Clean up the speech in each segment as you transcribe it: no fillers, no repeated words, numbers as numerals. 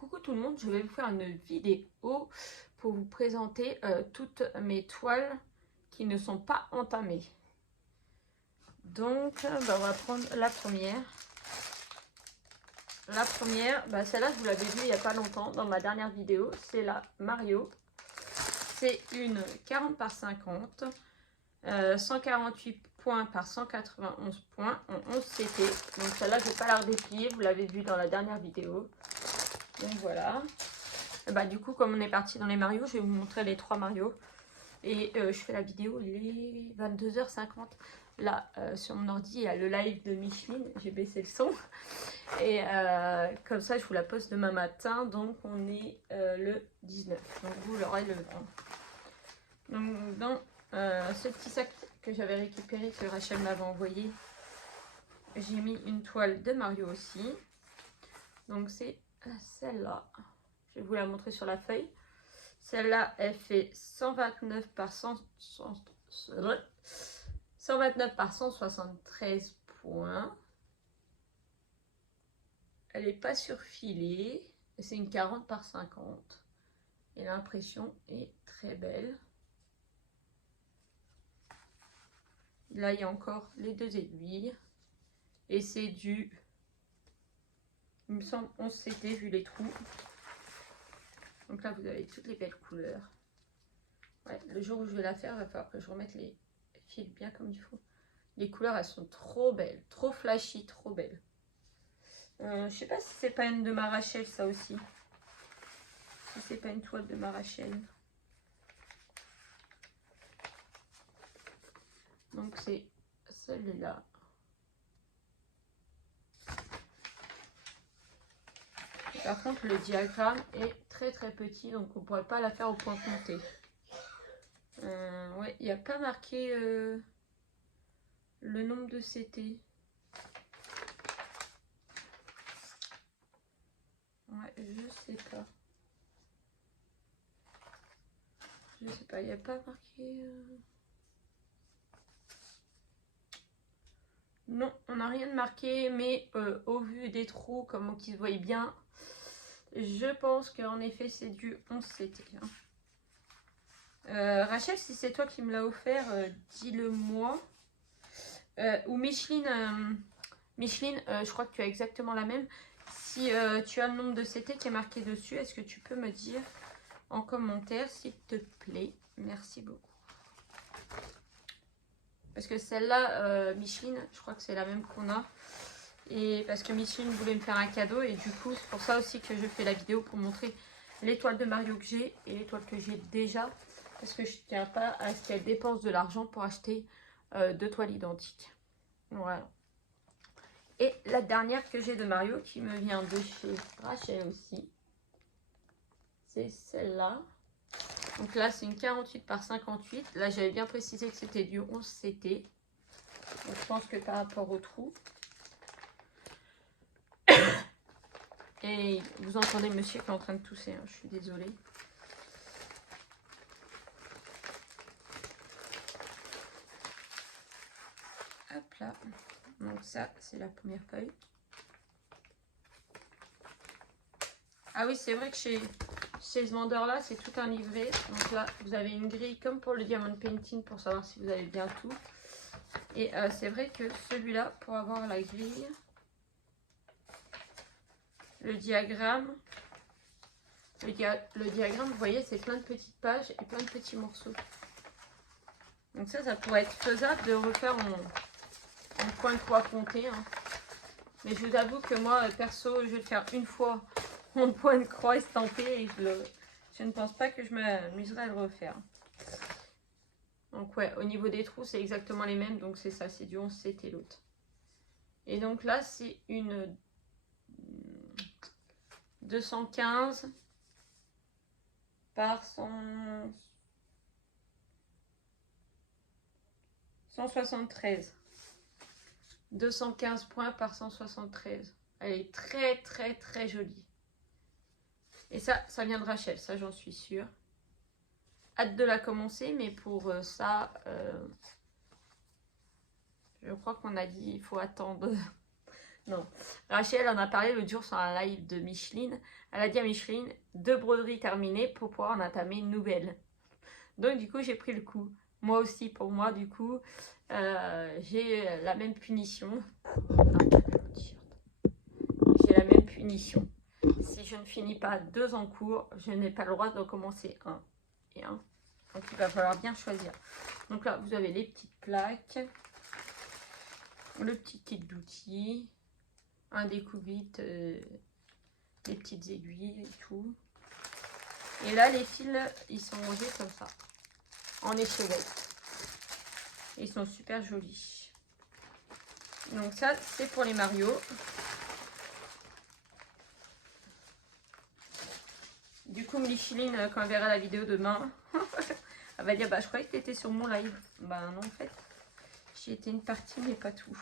coucou tout le monde, je vais vous faire une vidéo pour vous présenter toutes mes toiles qui ne sont pas entamées. Donc, on va prendre la première. La première, celle-là, je vous l'avais vue il n'y a pas longtemps dans ma dernière vidéo. C'est la Mario. C'est une 40 par 50, 148 points par 191 points en 11 CT. Donc celle-là, je ne vais pas la redéplier, vous l'avez vu dans la dernière vidéo. Donc voilà. Et du coup, comme on est parti dans les Mario, je vais vous montrer les 3 Mario. Et je fais la vidéo, il est 22h50. Là, sur mon ordi, il y a le live de Micheline. J'ai baissé le son. Et comme ça, je vous la poste demain matin. Donc, on est le 19. Donc, vous l'aurez le 20. Donc, dans ce petit sac que j'avais récupéré, que Rachel m'avait envoyé, j'ai mis une toile de Mario aussi. Donc, c'est celle-là. Je vais vous la montrer sur la feuille. Celle-là, elle fait 129 par 173 points. Elle n'est pas surfilée. C'est une 40 par 50. Et l'impression est très belle. Là, il y a encore les 2 aiguilles. Et c'est du, il me semble, 11 CT vu les trous. Donc là, vous avez toutes les belles couleurs. Ouais, le jour où je vais la faire, il va falloir que je remette les fils bien comme il faut. Les couleurs, elles sont trop belles, trop flashy, trop belles. Je sais pas si c'est pas une de ma Rachel, ça aussi. Si c'est pas une toile de ma Rachel. Donc c'est celle-là. Par contre, le diagramme est très très petit, donc on pourrait pas la faire au point compté. Ouais, il n'y a pas marqué le nombre de CT. Ouais, je sais pas. Je sais pas, il n'y a pas marqué... Non, on n'a rien de marqué, mais au vu des trous, comment qu'ils se voient bien, je pense qu'en effet c'est du 11 CT. Hein. Rachel, si c'est toi qui me l'as offert, dis-le moi. Ou Micheline, je crois que tu as exactement la même. Si tu as le nombre de CT qui est marqué dessus, est-ce que tu peux me dire en commentaire, s'il te plaît? Merci beaucoup. Parce que celle-là, Micheline, je crois que c'est la même qu'on a. Et parce que Micheline voulait me faire un cadeau. Et du coup, c'est pour ça aussi que je fais la vidéo pour montrer les toiles de Mario que j'ai et les toiles que j'ai déjà. Parce que je ne tiens pas à ce qu'elle dépense de l'argent pour acheter 2 toiles identiques. Voilà. Et la dernière que j'ai de Mario, qui me vient de chez Rachel aussi, c'est celle-là. Donc là, c'est une 48 par 58. Là, j'avais bien précisé que c'était du 11 CT. Donc, je pense que par rapport au trou. Et vous entendez monsieur qui est en train de tousser. Hein, je suis désolée. Hop là. Donc ça, c'est la première feuille. Ah oui, c'est vrai que chez ce vendeur-là, c'est tout un livret. Donc là, vous avez une grille comme pour le diamond painting pour savoir si vous avez bien tout. Et c'est vrai que celui-là, pour avoir la grille, le diagramme, vous voyez, c'est plein de petites pages et plein de petits morceaux. Donc ça pourrait être faisable de refaire en point de croix compté. Hein. Mais je vous avoue que moi, perso, je vais le faire une fois en point de croix estampé et je ne pense pas que je m'amuserai à le refaire. Donc ouais, au niveau des trous, c'est exactement les mêmes. Donc c'est ça, c'est du 11 CT l'autre. Et donc là, c'est une 215 par 173. 215 points par 173. Elle est très très très jolie. Et ça vient de Rachel, ça j'en suis sûre. Hâte de la commencer, mais pour ça, je crois qu'on a dit il faut attendre Non. Rachel en a parlé l'autre jour sur un live de Micheline. Elle a dit à Micheline, 2 broderies terminées pour pouvoir en entamer une nouvelle. Donc du coup, j'ai pris le coup. Moi aussi, pour moi, du coup, j'ai la même punition. J'ai la même punition. Si je ne finis pas 2 en cours, je n'ai pas le droit de commencer un et un. Donc il va falloir bien choisir. Donc là, vous avez les petites plaques, le petit kit d'outils, un découvite, les petites aiguilles et tout. Et là, les fils, ils sont rangés comme ça, en échellette. Ils sont super jolis. Donc ça, c'est pour les Mario. Du coup, Micheline, quand elle verra la vidéo demain, elle va dire, bah je croyais que tu étais sur mon live. Bah non, en fait, j'y étais une partie, mais pas tout.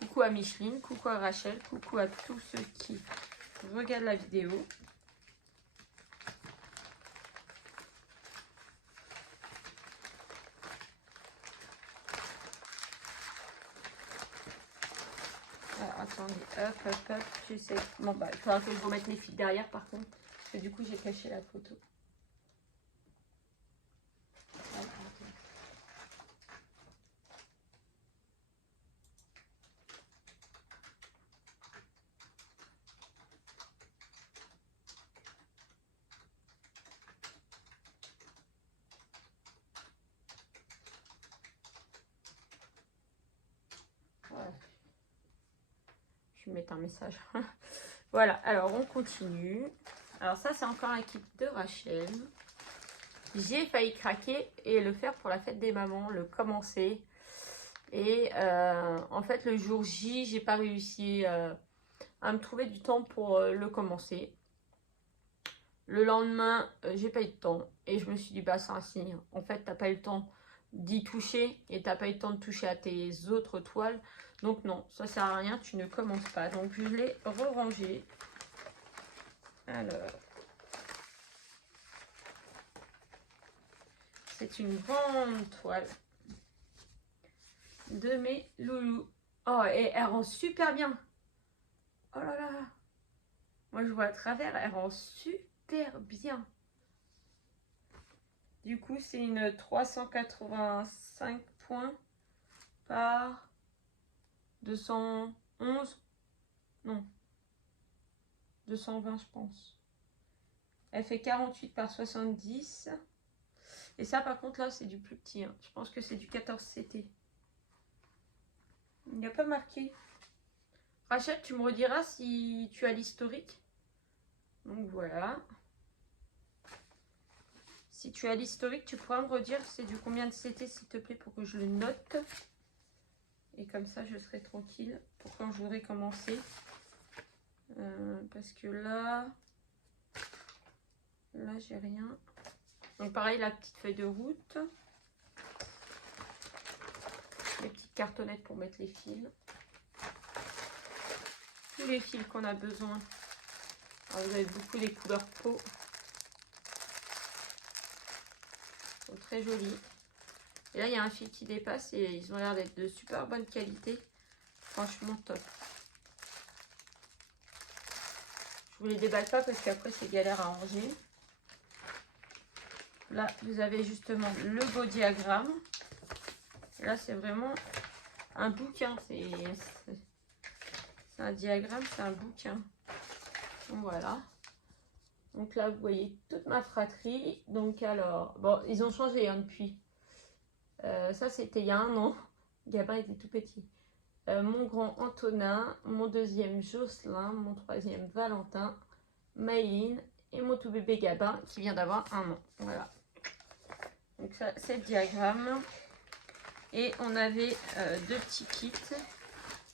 Coucou à Micheline, coucou à Rachel, coucou à tous ceux qui regardent la vidéo. Alors, attendez, hop, j'essaie. Bon, bah, il faudra que je remette les fils derrière par contre, parce que du coup, j'ai caché la photo. Voilà. Je vais mettre un message. Voilà, alors on continue. Alors ça, c'est encore un kit de Rachel. J'ai failli craquer et le faire pour la fête des mamans, le commencer. Et en fait, le jour J, j'ai pas réussi à me trouver du temps pour le commencer. Le lendemain, j'ai pas eu de temps. Et je me suis dit, bah c'est un signe. En fait, t'as pas eu le temps d'y toucher et t'as pas eu le temps de toucher à tes autres toiles. Donc non, ça sert à rien, tu ne commences pas. Donc je l'ai re-rangé. Alors, c'est une grande toile de mes loulous. Oh, et elle rend super bien. Oh là là. Moi, je vois à travers, elle rend super bien. Du coup, c'est une 385 points par 211. Non. 220, je pense. Elle fait 48 par 70. Et ça, par contre, là, c'est du plus petit. Hein. Je pense que c'est du 14 CT. Il n'y a pas marqué. Rachel, tu me rediras si tu as l'historique. Donc voilà. Si tu as l'historique, tu pourras me redire c'est du combien de CT, s'il te plaît, pour que je le note. Et comme ça, je serai tranquille pour quand je voudrais commencer. Parce que là, j'ai rien. Donc pareil, la petite feuille de route. Les petites cartonnettes pour mettre les fils. Tous les fils qu'on a besoin. Alors, vous avez beaucoup des couleurs peau. Ils sont très jolis. Et là, il y a un fil qui dépasse et ils ont l'air d'être de super bonne qualité. Franchement, top. Je vous les déballe pas parce qu'après, c'est galère à ranger. Là, vous avez justement le beau diagramme. Là, c'est vraiment un bouquin. C'est un diagramme, c'est un bouquin. Donc, voilà. Donc là, vous voyez toute ma fratrie. Donc alors, bon, ils ont changé hein, depuis. Ça, c'était il y a 1 an. Gabin était tout petit. Mon grand Antonin, mon deuxième Jocelyn, mon troisième Valentin, Maïline et mon tout bébé Gabin qui vient d'avoir 1 an. Voilà. Donc ça, c'est le diagramme. Et on avait 2 petits kits.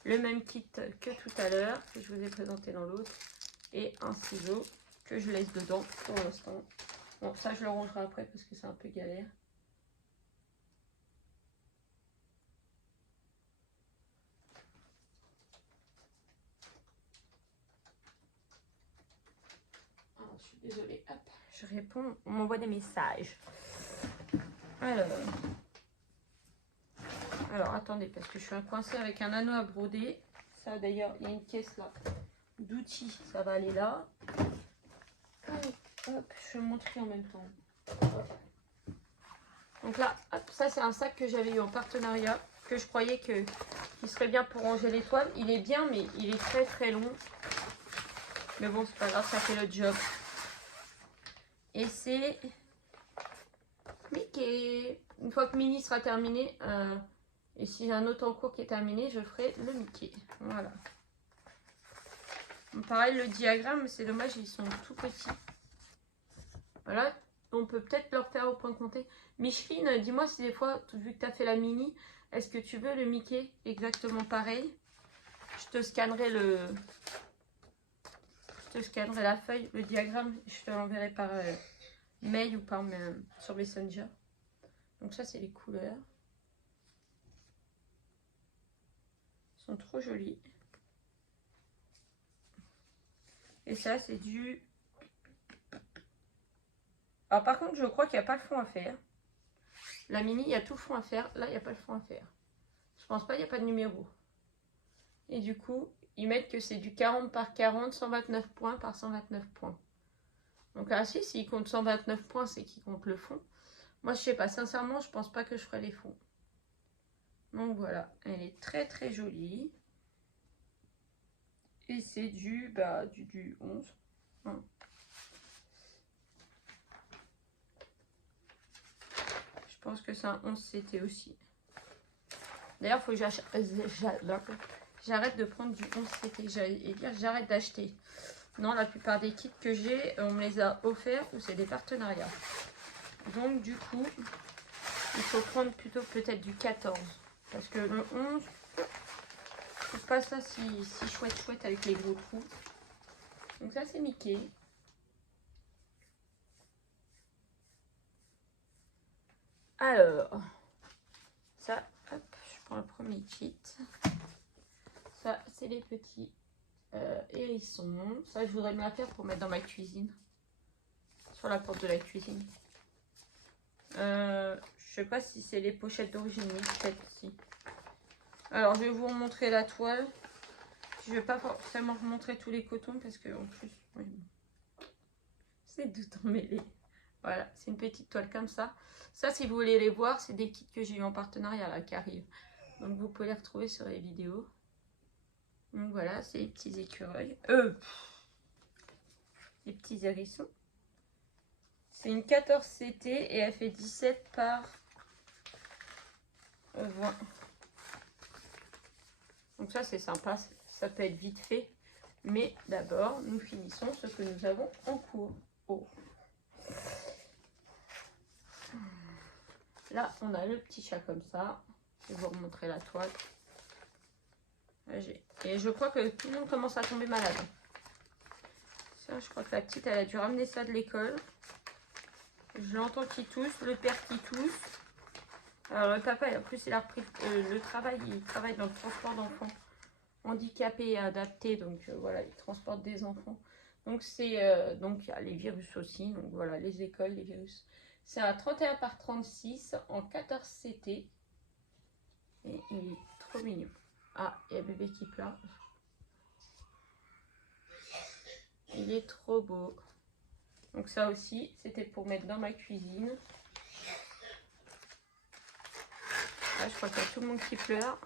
Le même kit que tout à l'heure, que je vous ai présenté dans l'autre. Et un ciseau que je laisse dedans pour l'instant. Bon, ça, je le rangerai après parce que c'est un peu galère. Alors, je suis désolée. Hop, je réponds. On m'envoie des messages. Alors, Alors, attendez, parce que je suis coincée avec un anneau à broder. Ça, d'ailleurs, il y a une caisse là d'outils. Ça va aller là. Hop, je vais montrer en même temps. Hop. Donc là, hop, ça, c'est un sac que j'avais eu en partenariat. Que je croyais qu'il serait bien pour ranger les toiles. Il est bien, mais il est très très long. Mais bon, c'est pas grave, ça fait le job. Et c'est Mickey. Une fois que Minnie sera terminé, et si j'ai un autre en cours qui est terminé, je ferai le Mickey. Voilà. Pareil, le diagramme, c'est dommage, ils sont tout petits. Voilà, on peut peut-être leur faire au point compté. Micheline, dis-moi si des fois, vu que tu as fait la Minnie, est-ce que tu veux le Mickey exactement pareil? Je te scannerai la feuille, le diagramme, je te l'enverrai par mail ou par sur Messenger. Donc ça, c'est les couleurs. Elles sont trop jolies. Et ça, c'est du... Alors par contre, je crois qu'il n'y a pas le fond à faire. La Minnie, il y a tout le fond à faire. Là, il n'y a pas le fond à faire. Je pense pas, il n'y a pas de numéro. Et du coup, ils mettent que c'est du 40 par 40, 129 points par 129 points. Donc là, si, s'ils comptent 129 points, c'est qu'ils comptent le fond. Moi, je sais pas. Sincèrement, je pense pas que je ferai les fonds. Donc voilà, elle est très très jolie. Et c'est du 11. Hein. Je pense que c'est un 11 CT aussi. D'ailleurs, il faut que j'arrête de prendre du 11 CT. J'allais dire, j'arrête d'acheter. Non, la plupart des kits que j'ai, on me les a offerts ou c'est des partenariats. Donc, du coup, il faut prendre plutôt peut-être du 14. Parce que le 11, je trouve pas ça si chouette avec les gros trous. Donc ça, c'est Mickey. Alors, ça, hop, je prends le premier kit. Ça, c'est les petits hérissons. Ça, je voudrais me la faire pour mettre dans ma cuisine. Sur la porte de la cuisine. Je sais pas si c'est les pochettes d'origine, peut-être si. Alors, je vais vous montrer la toile. Je vais pas forcément vous montrer tous les cotons parce que en plus, oui, c'est tout emmêlé. Voilà, c'est une petite toile comme ça. Ça, si vous voulez les voir, c'est des kits que j'ai eu en partenariat là qui arrivent. Donc, vous pouvez les retrouver sur les vidéos. Donc voilà, c'est les petits écureuils. Les petits hérissons. C'est une 14 CT et elle fait 17 par 20. Donc ça, c'est sympa. Ça peut être vite fait. Mais d'abord, nous finissons ce que nous avons en cours. Oh. Là, on a le petit chat comme ça. Je vais vous remontrer la toile. Et je crois que tout le monde commence à tomber malade. Ça, je crois que la petite, elle a dû ramener ça de l'école. Je l'entends qui tousse, le père qui tousse. Alors le papa, en plus, il a repris le travail. Il travaille dans le transport d'enfants handicapés et adaptés. Donc voilà, il transporte des enfants. Donc donc il y a les virus aussi. Donc voilà, les écoles, les virus. C'est un 31 par 36 en 14 CT. Et il est trop mignon. Ah, il y a bébé qui pleure. Il est trop beau. Donc ça aussi, c'était pour mettre dans ma cuisine. Là, je crois qu'il y a tout le monde qui pleure.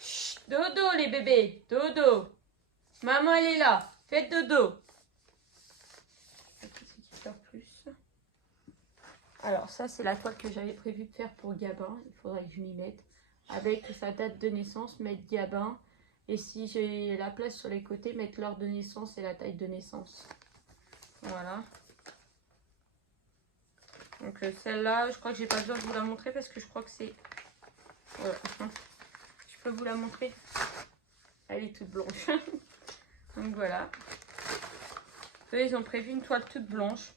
Chut, dodo les bébés, dodo. Maman, elle est là. Faites dodo. Qui c'est qui pleure plus? Alors ça, c'est la toile que j'avais prévu de faire pour Gabin. Il faudrait que je m'y mette. Avec sa date de naissance, mettre Gabin. Et si j'ai la place sur les côtés, mettre l'heure de naissance et la taille de naissance. Voilà. Donc celle-là, je crois que j'ai pas besoin de vous la montrer parce que je crois que c'est... Voilà. Je peux vous la montrer. Elle est toute blanche. Donc voilà. Eux, ils ont prévu une toile toute blanche.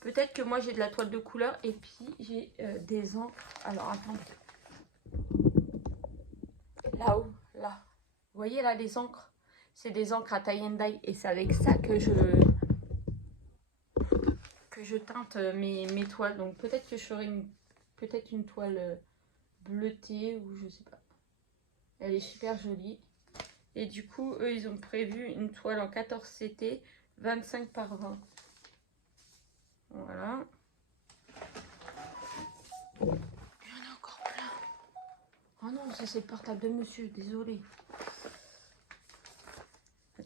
Peut-être que moi, j'ai de la toile de couleur. Et puis, j'ai des encres. Alors, attendez. Là-haut, là. Vous voyez là, les encres? C'est des encres à tie and dye. Et c'est avec ça que je teinte mes toiles. Donc peut-être que je ferai une toile bleutée ou je sais pas. Elle est super jolie. Et du coup, eux, ils ont prévu une toile en 14 CT, 25 par 20. Voilà. Il y en a encore plein. Oh non, ça c'est le portable de monsieur, désolé.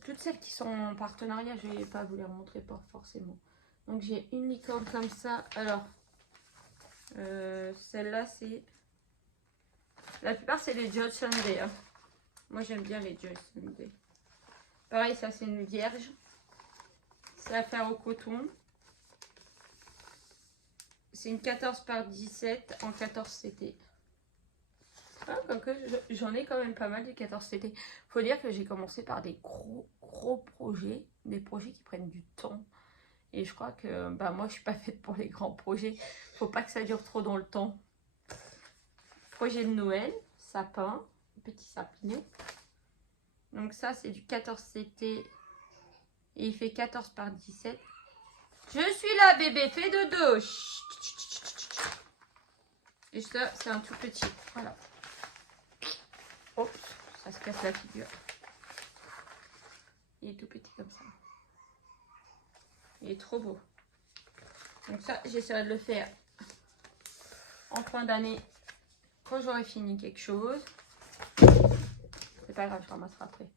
Toutes celles qui sont en partenariat, je ne vais pas vous les remontrer pas forcément. Donc j'ai une licorne comme ça. Alors, celle-là c'est... La plupart c'est les Joy Sunday. Hein. Moi j'aime bien les Joy Sunday. Pareil, ça c'est une vierge. C'est à faire au coton. C'est une 14 par 17 en 14 CT. Ah, comme que j'en ai quand même pas mal de 14 CT. Faut dire que j'ai commencé par des gros projets. Des projets qui prennent du temps. Et je crois que bah, moi je suis pas faite pour les grands projets. Faut pas que ça dure trop dans le temps. Projet de Noël, sapin, petit sapinet. Donc ça c'est du 14 CT. Et il fait 14 par 17. Je suis là bébé, fais dodo. Et ça c'est un tout petit. Voilà. Oups, ça se casse la figure. Il est tout petit comme ça. Il est trop beau. Donc ça, j'essaierai de le faire en fin d'année quand j'aurai fini quelque chose. C'est pas grave, je ramasserai après.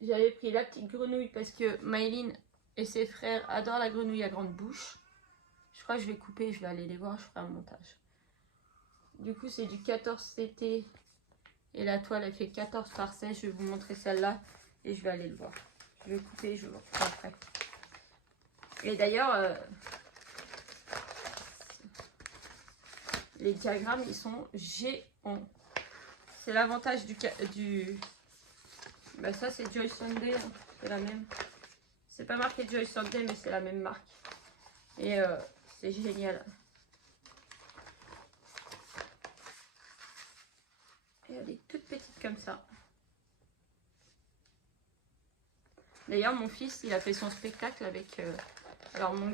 J'avais pris la petite grenouille parce que Maëline et ses frères adorent la grenouille à grande bouche. Je crois que je vais couper, je vais aller les voir, je ferai un montage. Du coup, c'est du 14 CT. Et la toile, elle fait 14 par 16. Je vais vous montrer celle-là et je vais aller le voir. Je vais couper, je vais vous reprendre après. Et d'ailleurs, les diagrammes, ils sont géants. C'est l'avantage du... Bah ça, c'est Joy Sunday. Hein. C'est la même. C'est pas marqué Joy Sunday, mais c'est la même marque. Et c'est génial. Et elle est toute petite comme ça. D'ailleurs, mon fils, il a fait son spectacle avec... alors, mon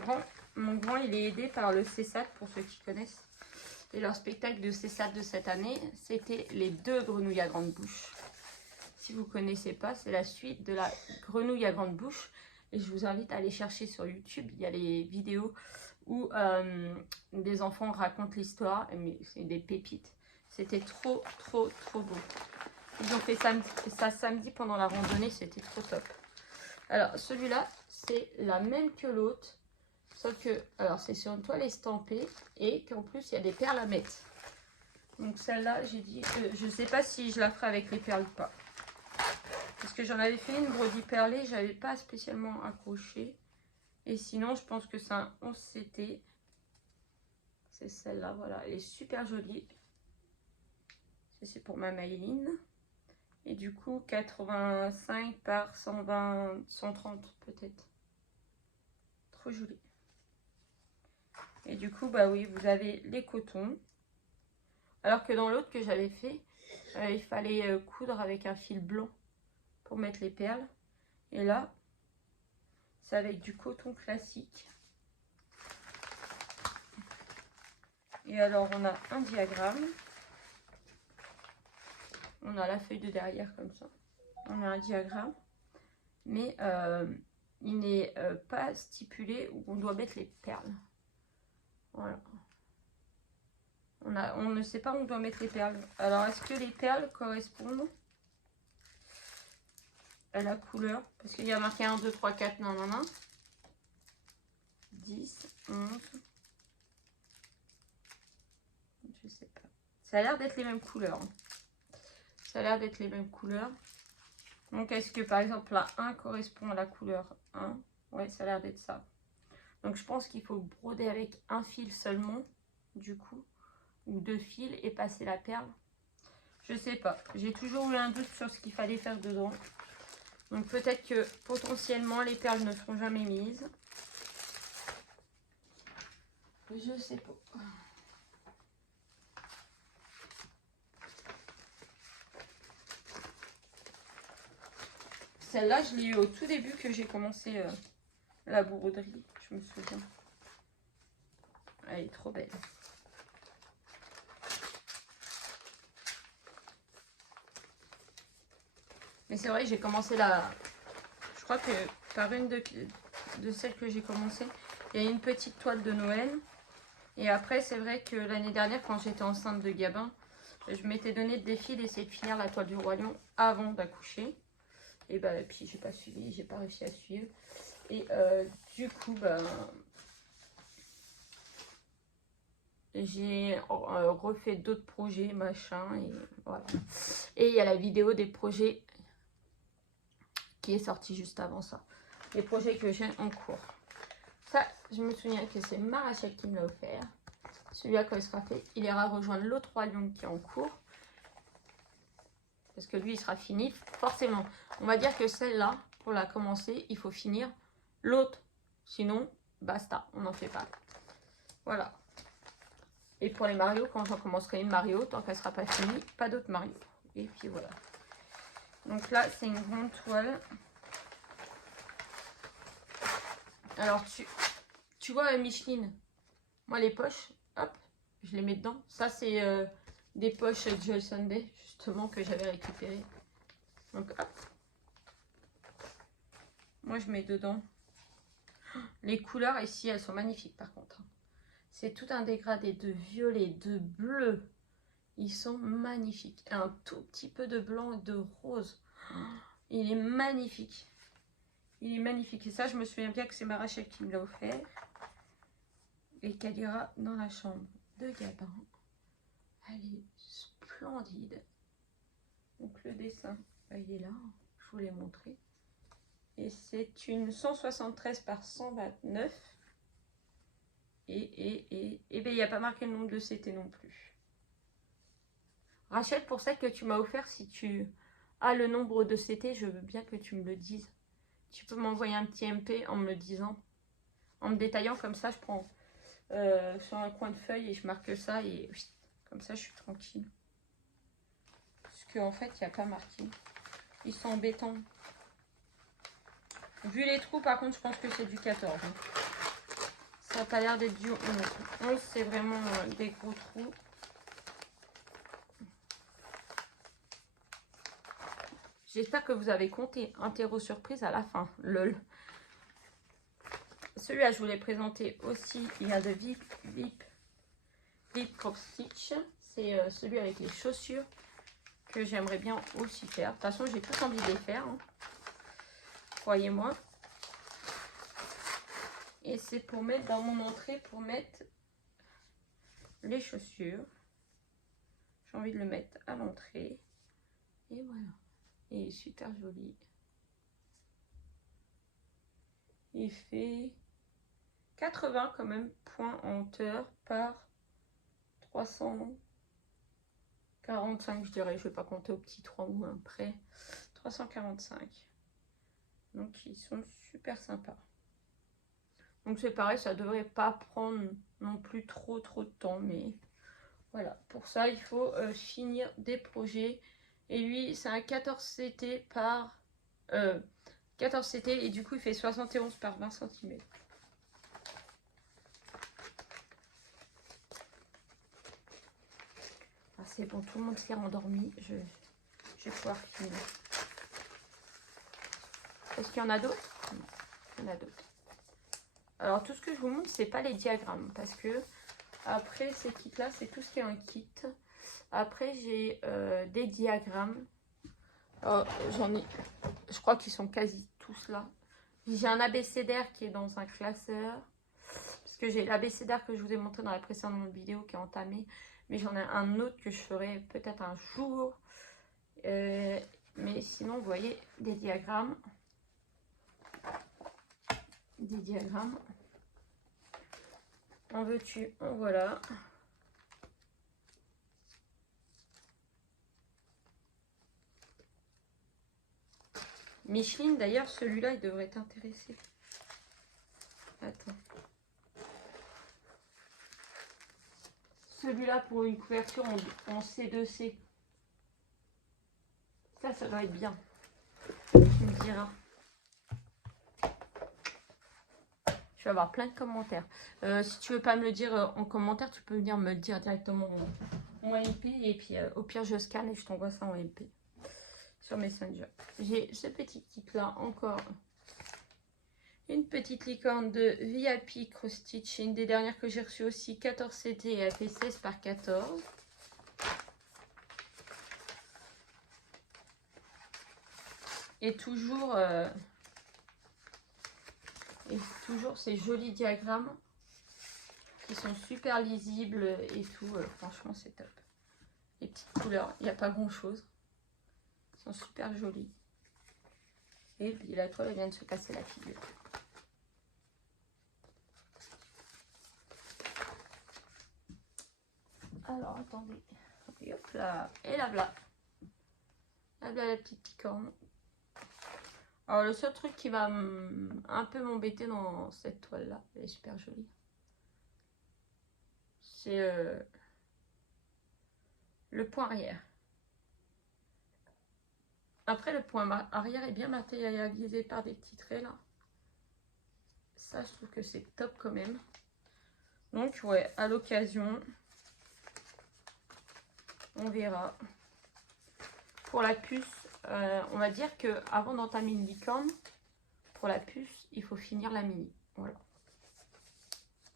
grand, il est aidé par le CESAT, pour ceux qui connaissent. Et leur spectacle de CESAT de cette année, c'était les 2 grenouilles à grande bouche. Si vous ne connaissez pas, c'est la suite de la grenouille à grande bouche. Et je vous invite à aller chercher sur YouTube. Il y a les vidéos où des enfants racontent l'histoire. Mais c'est des pépites. C'était trop beau. Ils ont fait ça samedi pendant la randonnée. C'était trop top. Alors, celui-là, c'est la même que l'autre. Sauf que, alors, c'est sur une toile estampée. Et qu'en plus, il y a des perles à mettre. Donc, celle-là, j'ai dit... je ne sais pas si je la ferai avec les perles ou pas. Parce que j'en avais fait une brodie perlée, j'avais pas spécialement accroché. Et sinon, je pense que c'est un 11 CT. C'est celle-là, voilà. Elle est super jolie. C'est pour ma Maëline. Et du coup, 85 par 120, 130 peut-être. Trop joli. Et du coup, bah oui, vous avez les cotons. Alors que dans l'autre que j'avais fait, il fallait coudre avec un fil blanc pour mettre les perles. Et là, c'est avec du coton classique. Et alors, on a un diagramme. On a la feuille de derrière comme ça. On a un diagramme. Mais il n'est pas stipulé où on doit mettre les perles. Voilà. On ne sait pas où on doit mettre les perles. Alors, est-ce que les perles correspondent à la couleur? Parce qu'il y a marqué 1, 2, 3, 4, non, non, non. 10, 11. Je sais pas. Ça a l'air d'être les mêmes couleurs. Ça a l'air d'être les mêmes couleurs. Donc, est-ce que, par exemple, la 1 correspond à la couleur 1? Ouais, ça a l'air d'être ça. Donc, je pense qu'il faut broder avec un fil seulement, du coup. Ou 2 fils et passer la perle. Je sais pas. J'ai toujours eu un doute sur ce qu'il fallait faire dedans. Donc, peut-être que, potentiellement, les perles ne seront jamais mises. Je sais pas. Celle-là, je l'ai eu au tout début que j'ai commencé la broderie, je me souviens. Elle est trop belle. Mais c'est vrai, j'ai commencé la... Je crois que par une de celles que j'ai commencé, il y a une petite toile de Noël. Et après, c'est vrai que l'année dernière, quand j'étais enceinte de Gabin, je m'étais donné le défi d'essayer de finir la toile du Roi Lion avant d'accoucher. Et bah, puis j'ai pas suivi, j'ai pas réussi à suivre. Et du coup, bah, j'ai refait d'autres projets, machin, et voilà. Et il y a la vidéo des projets qui est sortie juste avant ça. Les projets que j'ai en cours. Ça, je me souviens que c'est ma Rachel qui me l'a offert. Celui-là, quand il sera fait, il ira rejoindre l'autre Roi Lion qui est en cours. Parce que lui, il sera fini, forcément. On va dire que celle-là, pour la commencer, il faut finir l'autre. Sinon, basta, on n'en fait pas. Voilà. Et pour les Mario, quand j'en commencerai une Mario, tant qu'elle ne sera pas finie, pas d'autres Mario. Et puis voilà. Donc là, c'est une grande toile. Alors, tu vois, Micheline, moi, les poches, hop, je les mets dedans. Ça, c'est des poches Joy Sunday, justement, que j'avais récupérées. Donc, hop. Moi, je mets dedans. Les couleurs, ici, elles sont magnifiques, par contre. C'est tout un dégradé de violet, de bleu. Ils sont magnifiques. Et un tout petit peu de blanc et de rose. Il est magnifique. Il est magnifique. Et ça, je me souviens bien que c'est ma Rachel qui me l'a offert. Et qu'elle ira dans la chambre de Gabin. Elle est splendide. Donc le dessin, bah, il est là. Je vous l'ai montré. Et c'est une 173 par 129. Et ben, il n'y a pas marqué le nombre de CT non plus. Rachel, pour celle que tu m'as offert, si tu as le nombre de CT, je veux bien que tu me le dises. Tu peux m'envoyer un petit MP en me le disant, en me détaillant, comme ça je prends sur un coin de feuille et je marque ça et comme ça je suis tranquille. Parce qu'en fait, il n'y a pas marqué. Ils sont embêtants. Vu les trous, par contre, je pense que c'est du 14. Ça n'a pas l'air d'être du 11. 11, c'est vraiment des gros trous. J'espère que vous avez compté interro surprise à la fin. Lol. Celui-là, je vous l'ai présenté aussi. Il y a de Vip Crop Stitch. C'est celui avec les chaussures que j'aimerais bien aussi faire. De toute façon, j'ai tous envie de les faire. Hein. Croyez-moi. Et c'est pour mettre dans mon entrée, pour mettre les chaussures. J'ai envie de le mettre à l'entrée. Et voilà. Il est super joli. Il fait 80 quand même points en hauteur par 345, je dirais. Je ne vais pas compter au petit 3 ou un près. 345. Donc ils sont super sympas. Donc c'est pareil, ça devrait pas prendre non plus trop de temps. Mais voilà, pour ça il faut finir des projets. Et lui c'est un 14 CT par 14 CT et du coup il fait 71 par 20 cm. Ah, c'est bon, tout le monde s'est rendormi. Je vais pouvoir finir. Est-ce qu'il y en a d'autres? Non, il y en a d'autres. Alors tout ce que je vous montre, c'est pas les diagrammes. Parce que après ces kits-là, c'est tout ce qui est un kit. Après j'ai des diagrammes. J'en ai, je crois qu'ils sont quasi tous là. J'ai un abécédaire qui est dans un classeur. Parce que j'ai l'abécédaire que je vous ai montré dans la précédente vidéo qui est entamé. Mais j'en ai un autre que je ferai peut-être un jour. Mais sinon, vous voyez, des diagrammes. Des diagrammes. En veux-tu, en voilà. Micheline, d'ailleurs, celui-là, il devrait t'intéresser. Attends. Celui-là pour une couverture en C2C. Ça doit être bien. Tu me diras. Je vais avoir plein de commentaires. Si tu veux pas me le dire en commentaire, tu peux venir me le dire directement en MP. Et puis au pire, je scanne et je t'envoie ça en MP. sur Messenger. J'ai ce petit kit là encore. Une petite licorne de VIP Cross Stitch. Une des dernières que j'ai reçues aussi. 14 CT et elle fait 16 par 14. Et toujours ces jolis diagrammes qui sont super lisibles et tout. Franchement, c'est top. Les petites couleurs, il n'y a pas grand chose. Ils sont super jolis. Et puis la toile, elle vient de se casser la figure. Alors, attendez. Et hop là. Et la voilà. La voilà la petite licorne. Alors, le seul truc qui va un peu m'embêter dans cette toile-là, elle est super jolie, c'est le point arrière. Après, le point arrière est bien matérialisé par des petits traits là. Ça, je trouve que c'est top quand même. Donc, ouais, à l'occasion, on verra. Pour la puce, on va dire que avant d'entamer une licorne, pour la puce, il faut finir la mini. Voilà.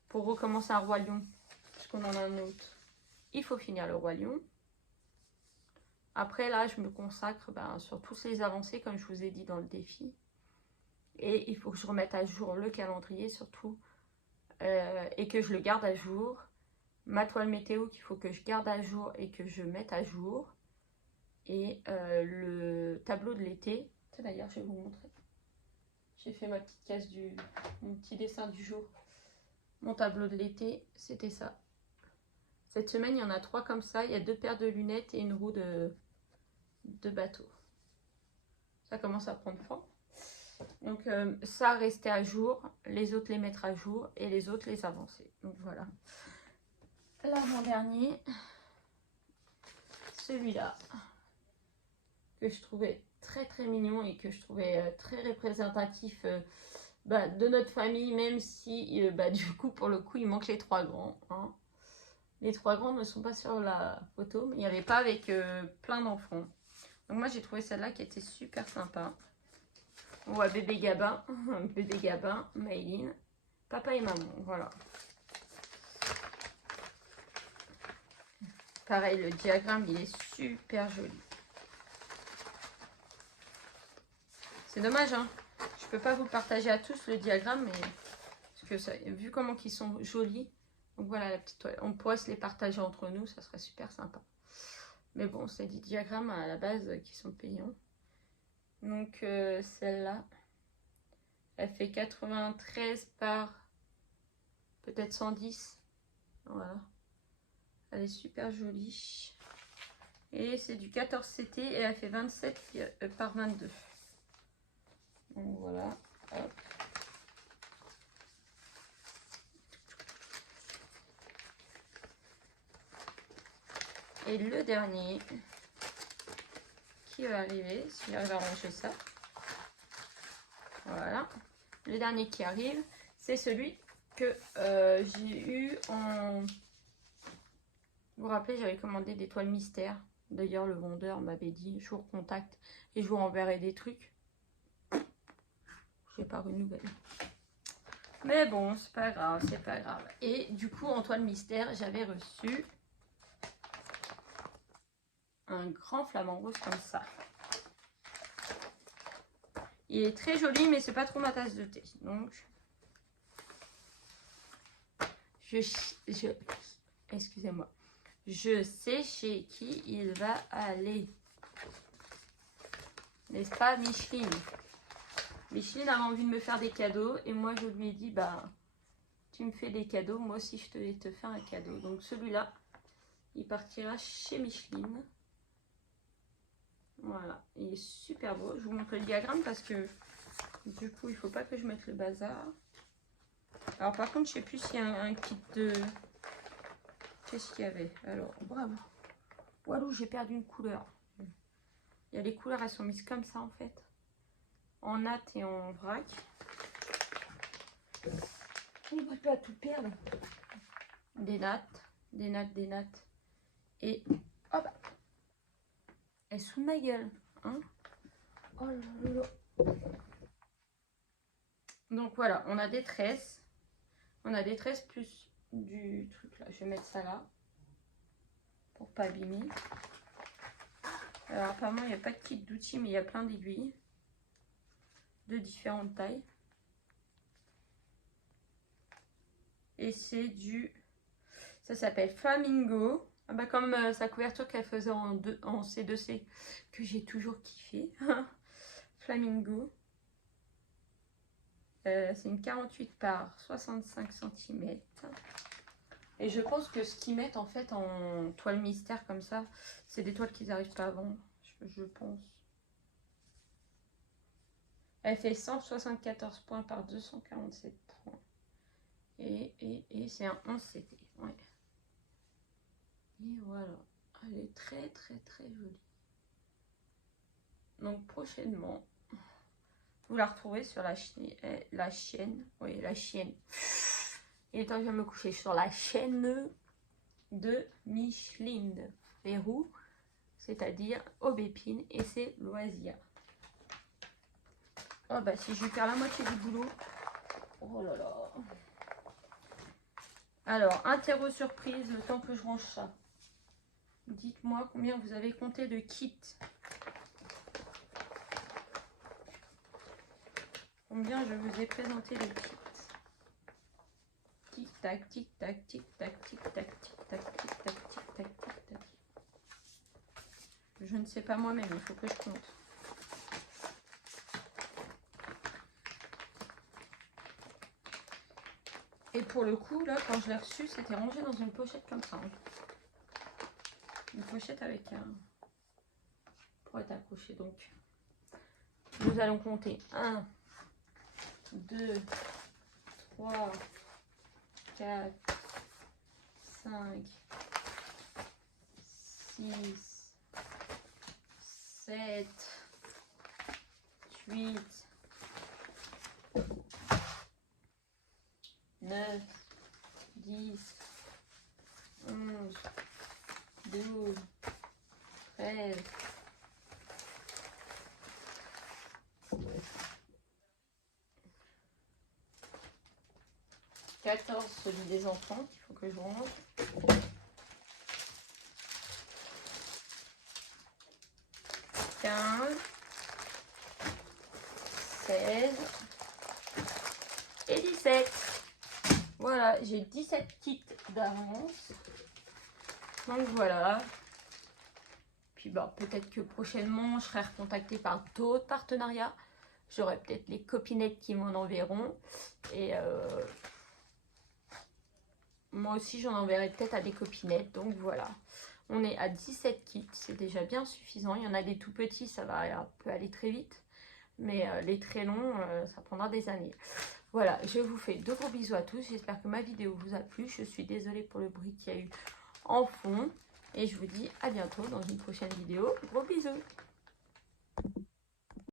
Pour recommencer un roi lion, puisqu'on en a un autre, il faut finir le roi lion. Après, là, je me consacre sur tous les avancées, comme je vous ai dit dans le défi. Et il faut que je remette à jour le calendrier, surtout. Et que je le garde à jour. Ma toile météo qu'il faut que je garde à jour et que je mette à jour. Et le tableau de l'été. D'ailleurs, je vais vous montrer. J'ai fait ma petite case mon petit dessin du jour. Mon tableau de l'été, c'était ça. Cette semaine, il y en a 3 comme ça. Il y a 2 paires de lunettes et une roue de bateau. Ça commence à prendre forme. Donc ça, rester à jour. Les autres, les mettre à jour. Et les autres, les avancer. Donc voilà. L'avant-dernier. Celui-là. Que je trouvais très très mignon. Et que je trouvais très représentatif de notre famille. Même si du coup, pour le coup, il manque les 3 grands. Hein. Les 3 grands ne sont pas sur la photo. Mais il n'y avait pas avec plein d'enfants. Donc moi, j'ai trouvé celle-là qui était super sympa. On voit bébé Gabin, Maïline, papa et maman, voilà. Pareil, le diagramme, il est super joli. C'est dommage, hein. Je peux pas vous le partager à tous, le diagramme, mais parce que ça, vu comment ils sont jolis, donc voilà la petite toile. On pourrait se les partager entre nous, ça serait super sympa. Mais bon, c'est des diagrammes à la base qui sont payants. Donc celle-là, elle fait 93 par peut-être 110. Voilà. Elle est super jolie. Et c'est du 14 CT et elle fait 27 par 22. Donc voilà. Hop. Et le dernier qui va arriver, si j'arrive à ranger ça. Voilà. Le dernier qui arrive, c'est celui que j'ai eu en... Vous vous rappelez, j'avais commandé des toiles mystères. D'ailleurs, le vendeur m'avait dit, je vous recontacte et je vous renverrai des trucs. J'ai pas eu de nouvelles. Mais bon, c'est pas grave, c'est pas grave. Et du coup, en toile mystère, j'avais reçu un grand flamant rose comme ça. Il est très joli, mais c'est pas trop ma tasse de thé. Donc, excusez-moi. Je sais chez qui il va aller. N'est-ce pas, Micheline? Micheline avait envie de me faire des cadeaux. Et moi, je lui ai dit, tu me fais des cadeaux. Moi aussi, je vais te faire un cadeau. Donc, celui-là, il partira chez Micheline. Voilà. Il est super beau. Je vous montre le diagramme parce que, du coup, il ne faut pas que je mette le bazar. Alors, par contre, je ne sais plus s'il y a un kit de... Qu'est-ce qu'il y avait? Alors, bravo. Walou, j'ai perdu une couleur. Il y a les couleurs, elles sont mises comme ça, en fait. En natte et en vrac. On ne va pas tout perdre. Des nattes, des nattes, des nattes. Et hop, elles sous ma gueule. Hein, Oh là là. Donc voilà, on a des tresses. On a des tresses plus du truc là. Je vais mettre ça là. Pour pas abîmer. Alors apparemment il n'y a pas de kit d'outils, mais il y a plein d'aiguilles. De différentes tailles. Et c'est du... Ça s'appelle Flamingo. Ah bah comme sa couverture qu'elle faisait en C2C, que j'ai toujours kiffé. Flamingo. C'est une 48 par 65 cm. Et je pense que ce qu'ils mettent en fait en toile mystère comme ça, c'est des toiles qu'ils n'arrivent pas à vendre. Je pense. Elle fait 174 points par 247 points. Et c'est un 11 CT. Ouais. Et voilà. Elle est très très très jolie. Donc prochainement, vous la retrouvez sur la chaîne. Oui, la chaîne. Il est temps que je vais me coucher sur la chaîne de Micheline Verrou, c'est-à-dire Aubépine et ses loisirs. Oh bah si je vais faire la moitié du boulot. Oh là là. Alors, interro surprise, le temps que je range ça. Dites-moi combien vous avez compté de kits. Combien je vous ai présenté de kits. Tic tac, tic tac, tic tac, tic tac, tic tac, tic tac, tic tac, tic tac. Je ne sais pas moi-même, il faut que je compte. Et pour le coup, là, quand je l'ai reçu, c'était rangé dans une pochette comme ça. Hein. Une pochette avec un... pour être accroché. Donc, nous allons compter 1, 2, 3, 4, 5, 6, 7, 8, 9, 10, 11, 12, 13, 14, celui des enfants, qu'il faut que je range. 15, 16 et 17. Voilà, j'ai 17 kits d'avance. Donc voilà. Puis bah, peut-être que prochainement, je serai recontactée par d'autres partenariats. J'aurai peut-être les copinettes qui m'en enverront. Et moi aussi, j'en enverrai peut-être à des copinettes. Donc voilà. On est à 17 kits. C'est déjà bien suffisant. Il y en a des tout petits, ça peut aller très vite. Mais les très longs, ça prendra des années. Voilà, je vous fais de gros bisous à tous. J'espère que ma vidéo vous a plu. Je suis désolée pour le bruit qu'il y a eu en fond. Et je vous dis à bientôt dans une prochaine vidéo. Gros bisous!